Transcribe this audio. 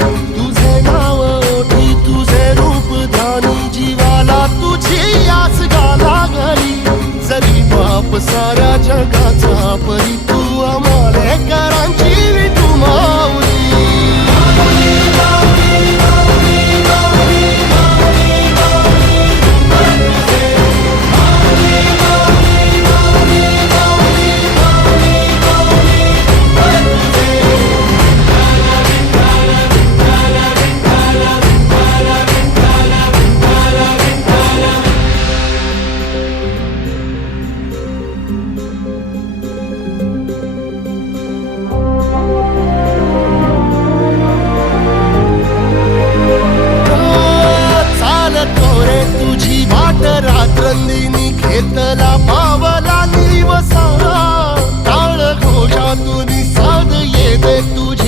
Thank you. virtude